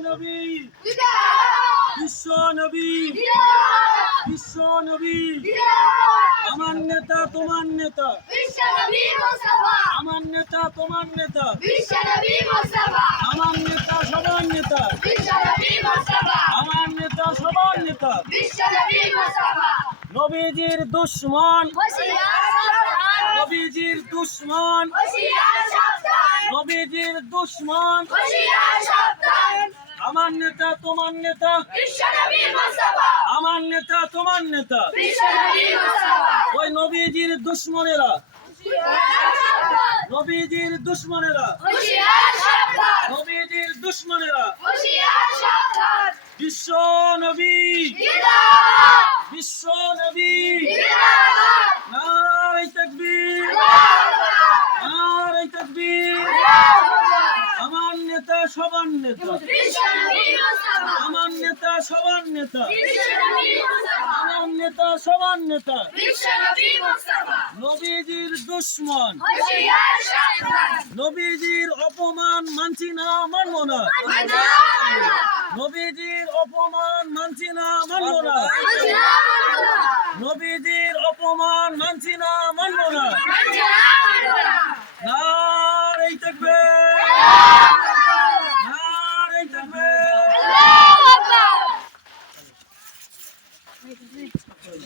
নবী বিশ্ব নবী বিশ্ব নবী আমার নেতা তোমার নেতা আমার নেতা তোমার নেতা আমার নেতা সবার নেতা আমার নেতা সবার নেতা নবীজির দুশ্মন নবীজির দুশ্মন নবীজির দুশ্মন আমার নেতা তোমার নেতা আমার নেতা তোমার নেতা ওই নবীজির দুশ্মনেরা নবীজির দুশ্মনেরা নবীজির দুশ্মনেরা বিশ্ব নবী বিশ্ব নবী নারে তাকবীর নারে তাকবীর আমার নেতা সবার নেতা আমার নেতা সবার নেতা আমার নেতা সবার নেতা নবীজির দুশ্মন নবীজির অপমান মানছি না মানব না নবীজির অপমান মানছি না মানব না নবীজির অপমান মানছি না মানব না